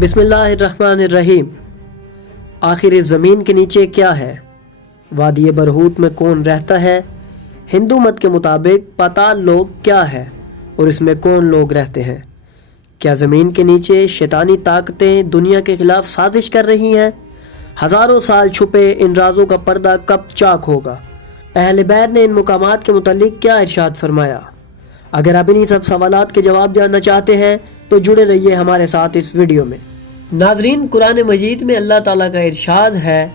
بسم اللہ الرحمن الرحیم۔ آخر اس زمین کے نیچے کیا ہے؟ وادی برہوت میں کون رہتا ہے؟ ہندو مت کے مطابق پاتال لوک کیا ہے اور اس میں کون لوگ رہتے ہیں؟ کیا زمین کے نیچے شیطانی طاقتیں دنیا کے خلاف سازش کر رہی ہیں؟ ہزاروں سال چھپے ان رازوں کا پردہ کب چاک ہوگا؟ اہل بیت نے ان مقامات کے متعلق کیا ارشاد فرمایا؟ اگر آپ انہی سب سوالات کے جواب جاننا چاہتے ہیں تو جڑے رہیے ہمارے ساتھ اس ویڈیو میں۔ ناظرین، قرآن مجید میں اللہ تعالیٰ کا ارشاد ہے،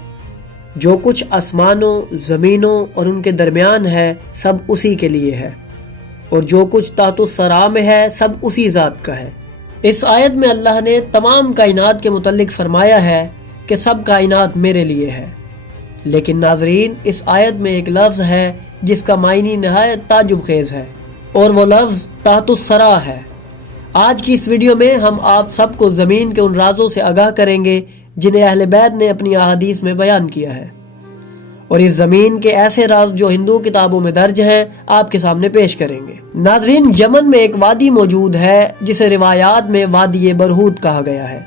جو کچھ آسمانوں، زمینوں اور ان کے درمیان ہے سب اسی کے لیے ہے، اور جو کچھ تحت الثری میں ہے سب اسی ذات کا ہے۔ اس آیت میں اللہ نے تمام کائنات کے متعلق فرمایا ہے کہ سب کائنات میرے لیے ہے، لیکن ناظرین اس آیت میں ایک لفظ ہے جس کا معنی نہایت تعجب خیز ہے، اور وہ لفظ تحت الثری ہے۔ آج کی اس ویڈیو میں ہم آپ سب کو زمین کے ان رازوں سے آگاہ کریں گے جنہیں اہل بیت نے اپنی احادیث میں بیان کیا ہے، اور اس زمین کے ایسے راز جو ہندو کتابوں میں درج ہیں آپ کے سامنے پیش کریں گے۔ ناظرین، یمن میں ایک وادی موجود ہے جسے روایات میں وادی برہوت کہا گیا ہے۔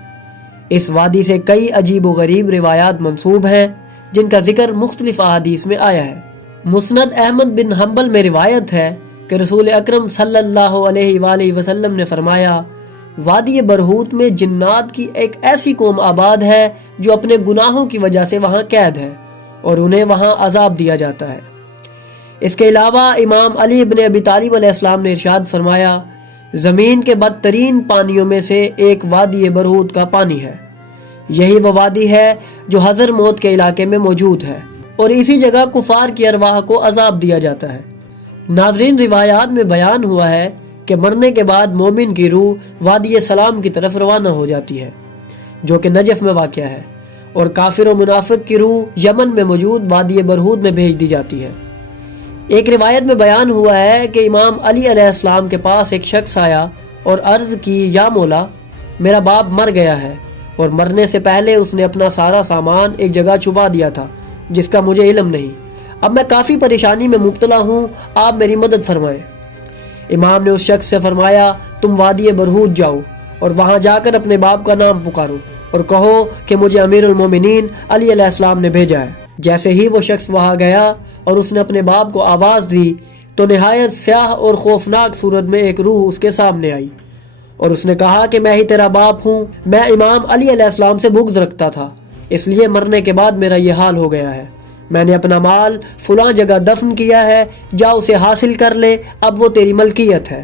اس وادی سے کئی عجیب و غریب روایات منسوب ہیں جن کا ذکر مختلف احادیث میں آیا ہے۔ مسند احمد بن حنبل میں روایت ہے کہ رسول اکرم صلی اللہ علیہ وآلہ وسلم نے فرمایا، وادی برہوت میں جنات کی ایک ایسی قوم آباد ہے جو اپنے گناہوں کی وجہ سے وہاں قید ہے اور انہیں وہاں عذاب دیا جاتا ہے۔ اس کے علاوہ امام علی ابن ابی طالب علیہ السلام نے ارشاد فرمایا، زمین کے بدترین پانیوں میں سے ایک وادی برہوت کا پانی ہے۔ یہی وہ وادی ہے جو حضر موت کے علاقے میں موجود ہے، اور اسی جگہ کفار کی ارواح کو عذاب دیا جاتا ہے۔ ناظرین، روایات میں بیان ہوا ہے کہ مرنے کے بعد مومن کی روح وادی سلام کی طرف روانہ ہو جاتی ہے جو کہ نجف میں واقع ہے، اور کافر و منافق کی روح یمن میں موجود وادی برہوت میں بھیج دی جاتی ہے۔ ایک روایت میں بیان ہوا ہے کہ امام علی علیہ السلام کے پاس ایک شخص آیا اور عرض کی، یا مولا، میرا باپ مر گیا ہے اور مرنے سے پہلے اس نے اپنا سارا سامان ایک جگہ چھپا دیا تھا جس کا مجھے علم نہیں۔ اب میں کافی پریشانی میں مبتلا ہوں، آپ میری مدد فرمائیں۔ امام نے اس شخص سے فرمایا، تم وادی برہوت جاؤ اور وہاں جا کر اپنے باپ کا نام پکارو اور کہو کہ مجھے امیر المومنین علی علیہ السلام نے بھیجا ہے۔ جیسے ہی وہ شخص وہاں گیا اور اس نے اپنے باپ کو آواز دی تو نہایت سیاہ اور خوفناک صورت میں ایک روح اس کے سامنے آئی، اور اس نے کہا کہ میں ہی تیرا باپ ہوں، میں امام علی علیہ السلام سے بغض رکھتا تھا، اس لیے مرنے کے بعد میرا یہ حال ہو گیا ہے۔ میں نے اپنا مال فلاں جگہ دفن کیا ہے، جا اسے حاصل کر لے، اب وہ تیری ملکیت ہے۔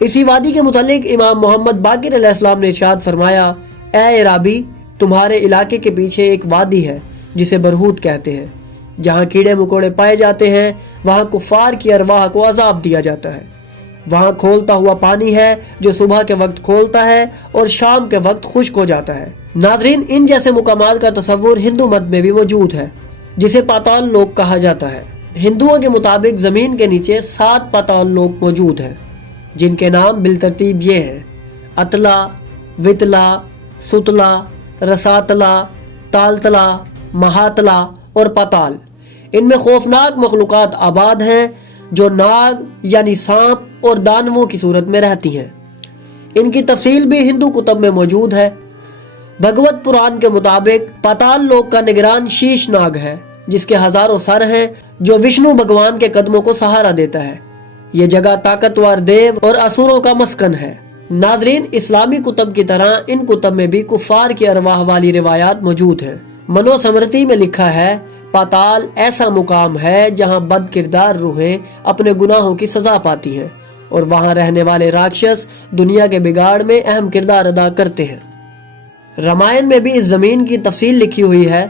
اسی وادی کے متعلق امام محمد باقر علیہ السلام نے ارشاد فرمایا، اے عرابی، تمہارے علاقے کے پیچھے ایک وادی ہے جسے برہوت کہتے ہیں، جہاں کیڑے مکوڑے پائے جاتے ہیں، وہاں کفار کی ارواح کو عذاب دیا جاتا ہے۔ وہاں کھولتا ہوا پانی ہے جو صبح کے وقت کھولتا ہے اور شام کے وقت خشک ہو جاتا ہے۔ ناظرین، ان جیسے مقامات کا تصور ہندو مت میں بھی موجود ہے جسے پاتال لوک کہا جاتا ہے۔ ہندوؤں کے مطابق زمین کے نیچے 7 پاتال لوک موجود ہیں جن کے نام بالترتیب یہ ہیں: اتلا، وتلا، ستلا، رساتلا، تالتلا، مہاتلا اور پاتال۔ ان میں خوفناک مخلوقات آباد ہیں جو ناگ یعنی سانپ اور دانووں کی صورت میں رہتی ہیں۔ ان کی تفصیل بھی ہندو کتب میں موجود ہے۔ بھگوت پران کے مطابق پاتال لوک کا نگران شیش ناگ ہے جس کے ہزاروں سر ہیں، جو وشنو بھگوان کے قدموں کو سہارا دیتا ہے۔ یہ جگہ طاقتور دیو اور اسوروں کا مسکن ہے۔ ناظرین، اسلامی کتب کی طرح ان کتب میں بھی کفار کی ارواح والی روایات موجود ہیں۔ منو سمرتی میں لکھا ہے، پاتال ایسا مقام ہے جہاں بد کردار روحیں اپنے گناہوں کی سزا پاتی ہیں، اور وہاں رہنے والے راکشس دنیا کے بگاڑ میں اہم کردار ادا کرتے ہیں۔ رامائن میں بھی اس زمین کی تفصیل لکھی ہوئی ہے۔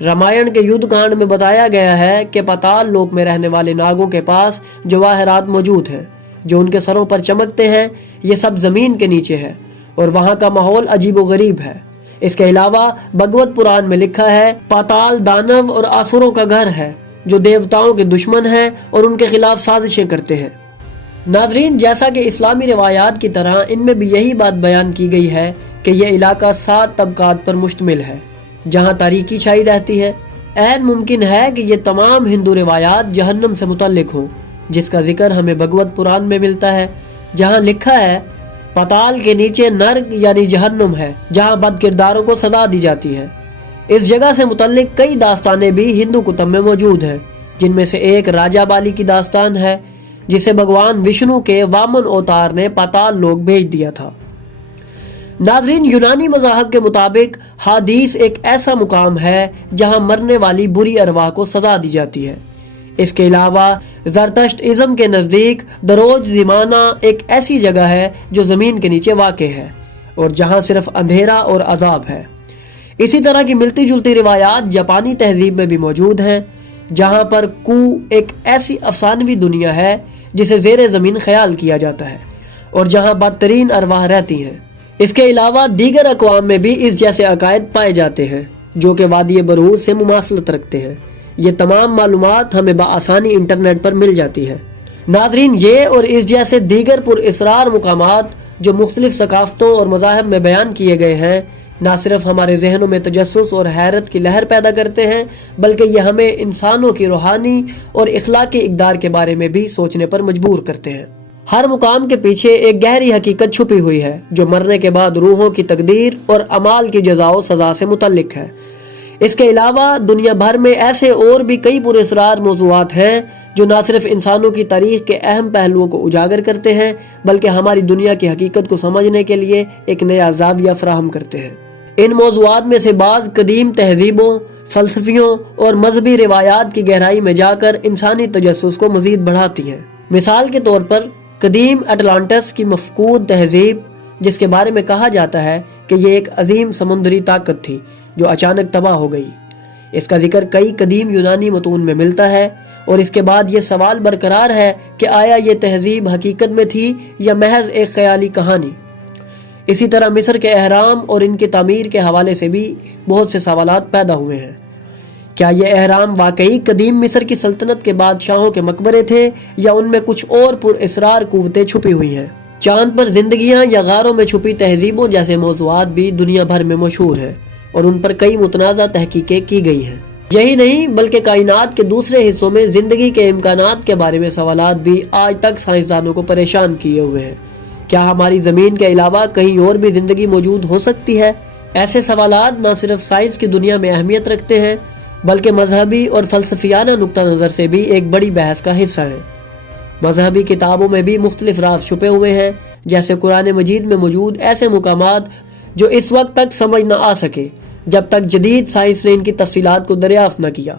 رامائن کے یدھ کانڈ میں بتایا گیا ہے کہ پاتال لوک میں رہنے والے ناگوں کے پاس جواہرات موجود ہیں جو ان کے سروں پر چمکتے ہیں۔ یہ سب زمین کے نیچے ہے اور وہاں کا ماحول عجیب و غریب ہے۔ اس کے علاوہ بھگوت پران میں لکھا ہے، پاتال دانو اور آسوروں کا گھر ہے جو دیوتاؤں کے دشمن ہیں اور ان کے خلاف سازشیں کرتے ہیں۔ ناظرین، جیسا کہ اسلامی روایات کی طرح ان میں بھی یہی بات بیان کی گئی ہے کہ یہ علاقہ 7 طبقات پر مشتمل ہے جہاں تاریکی چھائی رہتی ہے۔ عین ممکن ہے کہ یہ تمام ہندو روایات جہنم سے متعلق ہوں، جس کا ذکر ہمیں بھگوت پران میں ملتا ہے، جہاں لکھا ہے، پاتال کے نیچے نرک یعنی جہنم ہے جہاں بد کرداروں کو سزا دی جاتی ہے۔ اس جگہ سے متعلق کئی داستانیں بھی ہندو کتب میں موجود ہیں، جن میں سے ایک راجا بالی کی داستان ہے جسے بھگوان وشنو کے وامن اوتار نے پاتال لوک بھیج دیا تھا۔ ناظرین، یونانی مذاہب کے مطابق ہادیس ایک ایسا مقام ہے جہاں مرنے والی بری ارواح کو سزا دی جاتی ہے۔ اس کے علاوہ زرتشت ازم کے نزدیک دروج زمانہ ایک ایسی جگہ ہے جو زمین کے نیچے واقع ہے اور جہاں صرف اندھیرا اور عذاب ہے۔ اسی طرح کی ملتی جلتی روایات جاپانی تہذیب میں بھی موجود ہیں، جہاں پر کو ایک ایسی افسانوی دنیا ہے جسے زیر زمین خیال کیا جاتا ہے اور جہاں بدترین ارواح رہتی ہیں۔ اس کے علاوہ دیگر اقوام میں بھی اس جیسے عقائد پائے جاتے ہیں جو کہ وادی برہوت سے مماثلت رکھتے ہیں۔ یہ تمام معلومات ہمیں بآسانی انٹرنیٹ پر مل جاتی ہے۔ ناظرین، یہ اور اس جیسے دیگر پر اسرار مقامات جو مختلف ثقافتوں اور مذاہب میں بیان کیے گئے ہیں، نہ صرف ہمارے ذہنوں میں تجسس اور حیرت کی لہر پیدا کرتے ہیں، بلکہ یہ ہمیں انسانوں کی روحانی اور اخلاقی اقدار کے بارے میں بھی سوچنے پر مجبور کرتے ہیں۔ ہر مقام کے پیچھے ایک گہری حقیقت چھپی ہوئی ہے جو مرنے کے بعد روحوں کی تقدیر اور اعمال کی جزا و سزا سے متعلق ہے۔ اس کے علاوہ دنیا بھر میں ایسے اور بھی کئی پراسرار موضوعات ہیں جو نہ صرف انسانوں کی تاریخ کے اہم پہلوؤں کو اجاگر کرتے ہیں بلکہ ہماری دنیا کی حقیقت کو سمجھنے کے لیے ایک نیا زاویہ فراہم کرتے ہیں۔ ان موضوعات میں سے بعض قدیم تہذیبوں، فلسفیوں اور مذہبی روایات کی گہرائی میں جا کر انسانی تجسس کو مزید بڑھاتی ہیں۔ مثال کے طور پر قدیم اٹلانٹس کی مفقود تہذیب، جس کے بارے میں کہا جاتا ہے کہ یہ ایک عظیم سمندری طاقت تھی جو اچانک تباہ ہو گئی۔ اس کا ذکر کئی قدیم یونانی متون میں ملتا ہے اور اس کے بعد یہ سوال برقرار ہے کہ آیا یہ تہذیب حقیقت میں تھی یا محض ایک خیالی کہانی۔ اسی طرح مصر کے اہرام اور ان کی تعمیر کے حوالے سے بھی بہت سے سوالات پیدا ہوئے ہیں۔ کیا یہ اہرام واقعی قدیم مصر کی سلطنت کے بادشاہوں کے مقبرے تھے یا ان میں کچھ اور پر اسرار قوتیں چھپی ہوئی ہیں؟ چاند پر زندگیاں یا غاروں میں چھپی تہذیبوں جیسے موضوعات بھی دنیا بھر میں مشہور ہیں اور ان پر کئی متنازع تحقیقیں کی گئی ہیں۔ یہی نہیں بلکہ کائنات کے دوسرے حصوں میں زندگی کے امکانات کے بارے میں سوالات بھی آج تک سائنسدانوں کو پریشان کیے ہوئے ہیں۔ کیا ہماری زمین کے علاوہ کہیں اور بھی زندگی موجود ہو سکتی ہے؟ ایسے سوالات نہ صرف سائنس کی دنیا میں اہمیت رکھتے ہیں بلکہ مذہبی اور فلسفیانہ نقطہ نظر سے بھی ایک بڑی بحث کا حصہ ہیں۔ مذہبی کتابوں میں بھی مختلف راز چھپے ہوئے ہیں، جیسے قرآن مجید میں موجود ایسے مقامات جو اس وقت تک سمجھ نہ آ سکے جب تک جدید سائنس نے ان کی تفصیلات کو دریافت نہ کیا۔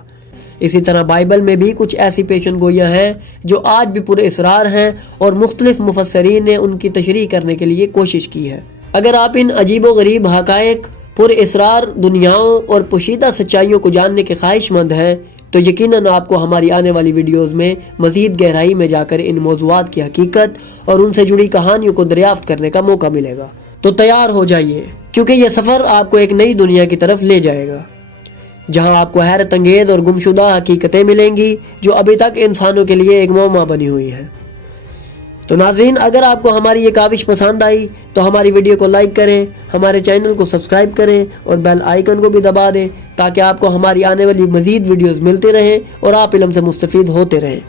اسی طرح بائبل میں بھی کچھ ایسی پیشن گوئیاں ہیں جو آج بھی پر اسرار ہیں اور مختلف مفسرین نے ان کی تشریح کرنے کے لیے کوشش کی ہے۔ اگر آپ ان عجیب و غریب حقائق، پر اسرار دنیاؤں اور پوشیدہ سچائیوں کو جاننے کے خواہش مند ہیں تو یقیناً آپ کو ہماری آنے والی ویڈیوز میں مزید گہرائی میں جا کر ان موضوعات کی حقیقت اور ان سے جڑی کہانیوں کو دریافت کرنے کا موقع ملے گا۔ تو تیار ہو جائیے، کیونکہ یہ سفر آپ کو ایک نئی دنیا کی طرف لے جائے گا جہاں آپ کو حیرت انگیز اور گمشدہ حقیقتیں ملیں گی جو ابھی تک انسانوں کے لیے ایک معمہ بنی ہوئی ہیں۔ تو ناظرین، اگر آپ کو ہماری یہ کاوش پسند آئی تو ہماری ویڈیو کو لائک کریں، ہمارے چینل کو سبسکرائب کریں اور بیل آئیکن کو بھی دبا دیں تاکہ آپ کو ہماری آنے والی مزید ویڈیوز ملتے رہیں اور آپ علم سے مستفید ہوتے رہیں۔